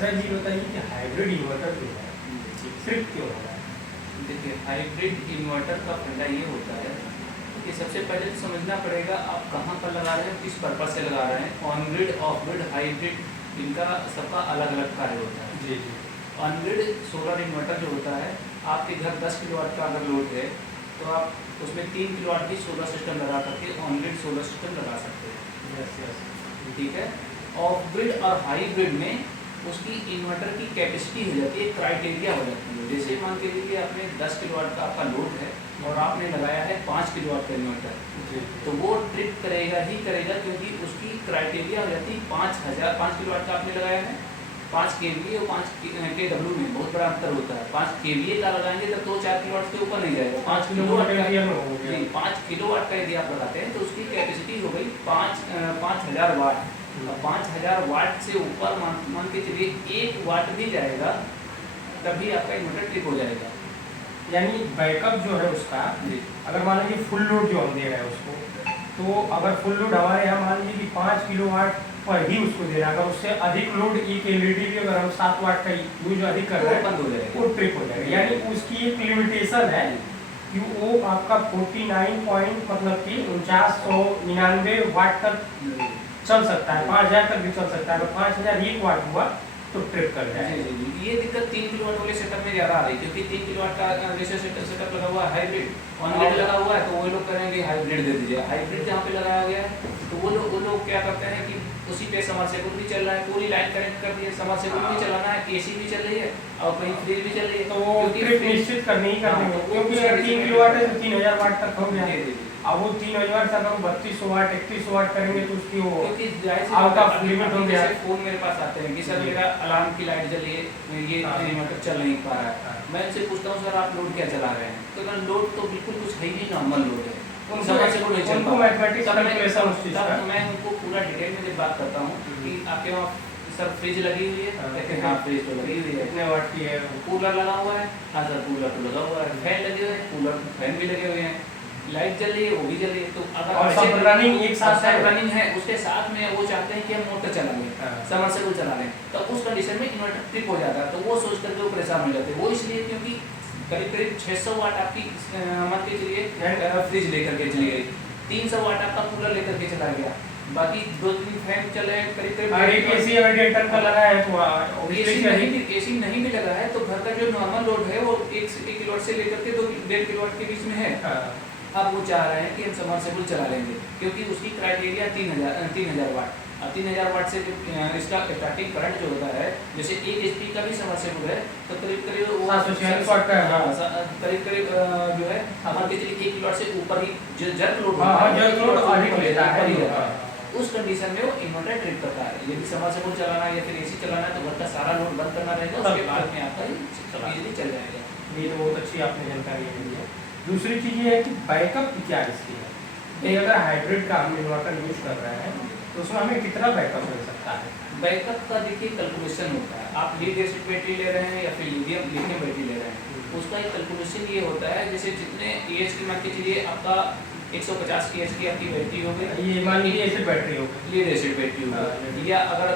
तीसरा चीज बताइए कि हाइब्रिड इन्वर्टर जो है सिर्फ क्यों हो रहा है? देखिए, हाइब्रिड इन्वर्टर का फंडा ये होता है कि सबसे पहले तो समझना पड़ेगा आप कहाँ पर लगा रहे हैं, किस पर्पज से लगा रहे हैं। On grid, of grid, hybrid, इनका सबका अलग अलग कार्य होता है। जी जी। ऑन ग्रिड सोलर इन्वर्टर जो होता है, आपके घर 10 किलोवाट का अगर लोड है तो आप उसमें 3 किलोवाट की सोलर सिस्टम लगा करके ऑन ग्रिड सोलर सिस्टम लगा सकते हैं। Yes yes. ठीक है। ऑफ ग्रिड और हाइब्रिड में उसकी इन्वर्टर की कैपेसिटी हो जाती है, क्राइटेरिया हो जाती है। जैसे मान के चलिए आपने 10 किलोवाट का आपका लोड है और आपने लगाया है 5 किलोवाट का इन्वर्टर, तो वो ट्रिप करेगा ही करेगा, क्योंकि उसकी क्राइटेरिया हो जाती है 5 किलोवाट का आपने लगाया है। 5 KVA और 5 KW में बहुत बड़ा अंतर होता है। 5 KVA का लगाएंगे तो 2-4 किलोवाट के ऊपर नहीं जाएगा। 5 किलोवाट का जी 5 किलोवाट का यदि आप लगाते हैं तो उसकी कैपेसिटी हो गई 5000 वाट। 5000 वाट से ऊपर मान के चलिए 1 वाट भी जाएगा तभी आपका इन्वर्टर ट्रिप हो जाएगा। यानी बैकअप जो है उसका, अगर मान लीजिए फुल लोड जो हम दे रहे हैं उसको, तो अगर फुल लोड हमारे यहाँ मान लीजिए कि 5 किलोवाट पर ही उसको दे रहा है, अगर उससे अधिक लोड एक एलईडी भी अगर हम 7 वाट का यूज अधिक कर रहे हैं बंद हो जाएगा, वो ट्रिप हो जाएगा। यानी उसकी एक लिमिटेशन है कि वो आपका 49 पॉइंट मतलब कि 4999 वाट तक चल सकता है, 5000 तक भी चल सकता है। अगर 5001 वाट हुआ तो ट्रिप कर जाएगा। ये दिक्कत 3 किलोवाट वाले सेटअप में ज़्यादा आ रही है, क्योंकि 3 किलोवाट का जैसे सेटअप लगा हुआ है हाइब्रिड, ऑन ग्रिड लगा हुआ है, तो वो लोग करेंगे हाइब्रिड दे दीजिए। हाइब्रिड जहाँ पे लगाया गया है तो वो लोग क्या करते हैं कि उसी पे समरसेबुल भी चल रहा है, पूरी लाइन कनेक्ट कर दी है, समरसेबुल भी चलाना है, एसी भी चल रही है और कहीं फ्रिज भी चल रही है, तो वो ट्रिप निश्चित करनी ही करनी है, क्योंकि अगर 3 किलोवाट है तो 3000 वाट तक हो गया। अब वो 3000 से अगर 3200 वाट 3100 वाट करेंगे तो उसकी वो आउट ऑफ लिमिट हो गया। फोन मेरे पास आते हैं कि सर मेरा अलार्म की लाइट जली है, ये इन्वर्टर चल नहीं पा रहा है। मैं इनसे पूछता हूँ सर आप लोड क्या चला रहे हैं, तो अगर लोड तो बिल्कुल कुछ है ही नहीं, नॉर्मल लोड है, उनको मैथमेटिक्स कैलकुलेशन उस चीज का। मैं उनको पूरा डिटेल में बात करता हूँ कि आपके वहाँ सर फ्रिज लगी हुई है, कहते हैं हाँ फ्रिज तो लगी हुई है, कितने वाट की है, कूलर लगा हुआ है, हाँ सर कूलर तो लगा हुआ है, फैन लगे हुए हैं, कूलर फैन भी लगे हुए हैं, लाइट जल रही है वो भी जल रही है। तो अगर और सब रनिंग एक साथ रनिंग है, उसके साथ में वो चाहते हैं कि हम मोटर चला लें, समरसेबुल चला लें, तो उस कंडीशन में इन्वर्टर ट्रिप हो जाता है। तो वो सोच करके वो परेशान हो जाते हैं। वो इसलिए क्योंकि करीब 600 वाट आपकी मान के चलिए फ्रिज लेकर के चली गई, 300 वाट आपका कूलर लेकर के चला गया, बाकी 2-3 फैन चले करीब एसी रेडिएटर का लगा है तो एसी नहीं भी लगा है तो घर का जो नॉर्मल लोड है वो 1 किलोवाट से लेकर के 2-1.5 किलोवाट के बीच में है। अब वो चाह रहे हैं कि हम समरसेबुल चला लेंगे, क्योंकि उसकी क्राइटेरिया 3000 वाट। अब 3000 वाट से जो इसका स्टार्टिंग करंट जो होता है, जैसे 1 HP का भी समरसेबुल है तो करीब 746 वाट का है, करीब जो है मान के चलिए 1 किलोवाट से ऊपर ही जर्क लोड जर्क लोड अधिक लेता है। उस कंडीशन में वो इन्वर्टर ट्रिप करता है। यदि समरसेबुल चलाना है या फिर एसी चलाना है तो घर का सारा लोड बंद करना रहेगा, उसके बाद में आपका बिजली चल जाएगा। ये तो बहुत अच्छी आपने जानकारी दी है। दूसरी चीज़ ये है कि बैकअप की क्या इसकी है। ये अगर हाइब्रिड का हम इन्वर्टर यूज कर रहे हैं तो उसमें हमें कितना बैकअप मिल सकता है? बैकअप का देखिए कैलकुलेशन होता है, आप लीड एसिड बैटरी ले रहे हैं या फिर लिथियम बैटरी ले रहे हैं, उसका एक कैलकुलेशन ये होता है जैसे जितने एएच की मान के चलिए आपका 150 एएच की आपकी बैटरी हो गई, ये मान लीजिए एसिड बैटरी हो गई, लीड एसिड बैटरी हो गई, या अगर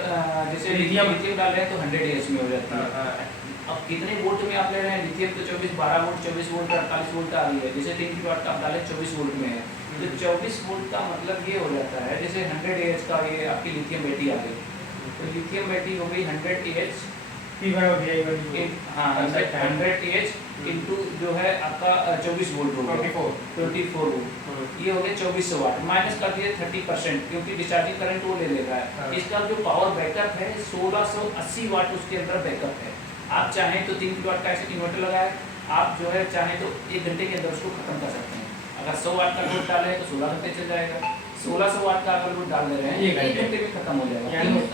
जैसे लिथियम डाल रहे हैं तो 100 एएच में हो जाती है। अब कितने वोल्ट में आप ले रहे हैं, लिथियम तो 12 वोल्ट 24 वोल्ट 48 वोल्ट आ रही है, जैसे 3 किलोवाट का आप डालें 24 वोल्ट में है, तो 24 वोल्ट का मतलब ये हो जाता है जैसे 100 एएच का ये आपकी लिथियम बैटरी आ गई, तो लिथियम बैटरी हो गई 100 एएच, हाँ 100 एएच इंटू जो है आपका 24 वोल्ट हो गया 24 वोल्ट, ये हो गया 2400 वाट, माइनस कर दिए 30% क्योंकि डिस्चार्जिंग करंट वो ले लेगा है। इसका जो पावर बैकअप है 1680 वाट उसके अंदर बैकअप है। आप चाहें तो 3 किलोवाट का ऐसे इन्वर्टर लगाए, आप जो है चाहें तो 1 घंटे के अंदर उसको खत्म कर सकते हैं। अगर 100 वाट का लोड डाले तो 16 घंटे चल जाएगा, 1600 वाट का अगर लोड डाल दे रहे हैं 1 घंटे में खत्म हो जाएगा।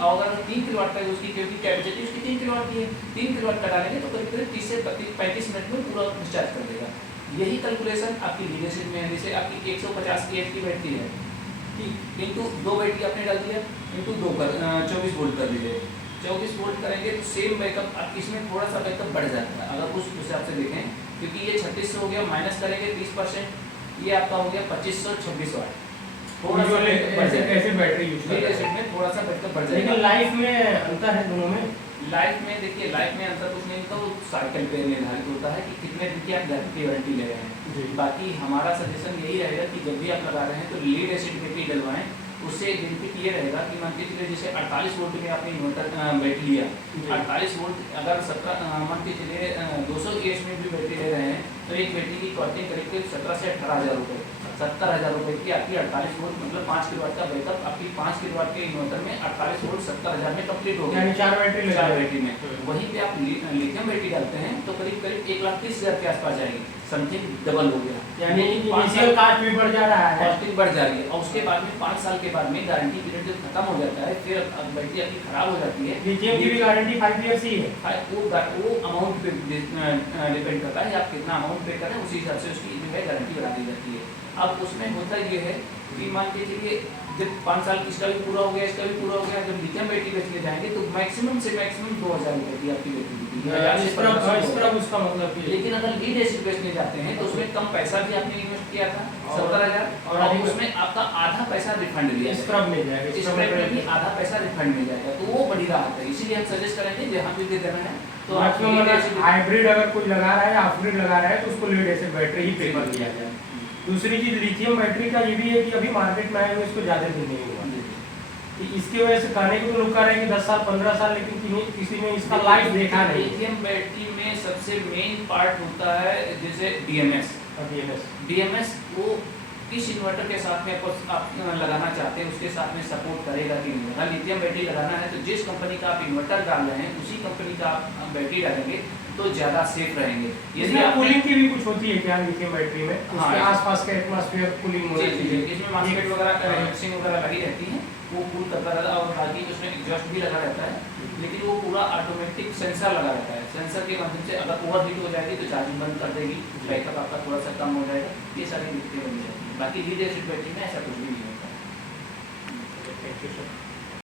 और अगर 3 किलोवाट का उसकी क्योंकि कैपेसिटी उसकी 3 किलोवाट की है, 3 किलोवाट का डालेंगे तो करीब 30 से 35 मिनट में पूरा डिस्चार्ज कर देगा। यही कैलकुलेशन आपकी लीडरशिप में है। जैसे आपकी 150 एएच की बैटरी है, ठीक, इंटू 2 बैटरी आपने डाल दिया, इंटू 2 कर 24 वोल्ट कर दीजिए, 24 वोल्ट करेंगे तो सेम बैकअप आप इसमें थोड़ा सा बैकअप बढ़ जाता है अगर उस हिसाब से देखें, क्योंकि ये 3600 हो गया, माइनस करेंगे 30%, ये आपका हो गया 2526 वाट। थोड़ा सा ऐसे कैसे बैटरी यूज लीड करते एसिड हैं। में थोड़ा सा बैकअप बढ़ जाएगा। लेकिन लाइफ में अंतर है दोनों में। लाइफ में देखिए, लाइफ में अंतर कुछ नहीं, तो साइकिल पे निर्धारित होता है कि कितने दिन की आप गारंटी ले रहे जी। हैं। बाकी हमारा सजेशन यही रहेगा कि जब भी आप लगा रहे हैं तो लीड एसिड बैटरी डलवाएं। उससे एक बेनिफिट ये रहेगा कि मान के चलिए जैसे 48 वोल्ट में आपने इन्वर्टर बैटरी लिया, जी। 48 वोल्ट अगर 17 मान के चलिए 200 एएच में भी बैटरी ले रहे हैं तो एक बैटरी की कॉस्टिंग करीब 17 से 18,000 रुपये, 70,000 रुपये की आपकी 48 वोल्ट मतलब 5 किलोवाट का बैकअप आपकी 5 किलोवाट के इन्वर्टर में 48 वोल्ट 70,000 में कंप्लीट हो गया। यानी 4 बैटरी लगा 4 बैटरी में। वहीं पे आप लिथियम बैटरी डालते हैं तो करीब 1,30,000 के आसपास जाएगी, समथिंग डबल हो गया। यानी इनिशियल कास्ट भी बढ़ जा रहा है, कॉस्टिंग बढ़ जा रही है। और उसके बाद में 5 साल के बाद में गारंटी पीरियड जब खत्म हो जाता है, फिर बैटरी आपकी खराब हो जाती है। लिथियम की भी गारंटी 5 ईयर्स ही है। वो अमाउंट पे डिपेंड करता है, आप कितना अमाउंट पे कर रहे हैं उसी हिसाब से उसकी जो है गारंटी बढ़ा दी जाती है। अब उसमें होता ये है कि मान के चलिए जब 5 साल इसका भी पूरा हो गया, इसका भी पूरा हो गया, जब लिथियम बैटरी बेचने जाएंगे तो मैक्सिमम से मैक्सिमम 2,000 रुपये की आपकी बैटरी बिकेगी। इस तरफ उसका मतलब कि लेकिन अगर लीड एसिड बेचने जाते हैं तो उसमें कम पैसा भी आपने इन्वेस्ट किया था 70,000 और उसमें आपका आधा पैसा रिफंड दिया स्क्रब मिल जाएगा, स्क्रैप में भी आधा पैसा रिफंड मिल जाएगा, तो वो बड़ी राहत है। इसीलिए हम सजेस्ट करेंगे जहाँ पे दे देना है तो आप हाइब्रिड अगर कोई लगा रहा है या ऑफ ग्रिड लगा रहा है तो उसको लीड एसिड बैटरी ही प्रेफर किया जाए। दूसरी चीज लिथियम बैटरी का ये भी है कि अभी मार्केट में आए हुए इसको ज्यादा दिन नहीं हुआ, कि इसकी वजह से कहने को तो लोग कह रहे हैं कि 10 साल 15 साल, लेकिन किसी ने इसका लाइफ देखा नहीं। लिथियम बैटरी में सबसे मेन पार्ट होता है जैसे डीएमएस। डीएमएस वो किस इन्वर्टर के साथ में आप लगाना चाहते हैं उसके साथ में सपोर्ट करेगा कि नहीं। अगर लिथियम बैटरी लगाना है तो जिस कंपनी का आप इन्वर्टर डाल रहे हैं उसी कंपनी का आप बैटरी डालेंगे तो ज़्यादा सेफ रहेंगे। इसमें कूलिंग की भी कुछ होती है क्या लिथियम बैटरी में? हाँ, उसके आसपास का एटमॉस्फेयर कूलिंग होना चाहिए। इसमें मॉस्फेट वगैरह हीटिंग वगैरह लगी रहती है, वो कूल करता रहता है और बाकी उसमें एग्जॉस्ट भी लगा रहता है, लेकिन वो पूरा ऑटोमेटिक सेंसर लगा रहता है। सेंसर के माध्यम से अगर ओवर हीट हो जाएगी तो चार्जिंग बंद कर देगी, बैकअप आपका थोड़ा सा कम हो जाएगा। ये सारी दिक्कतें बन जाती हैं। बाकी लीड एसिड बैटरी में ऐसा कुछ भी नहीं होता। Thank you sir.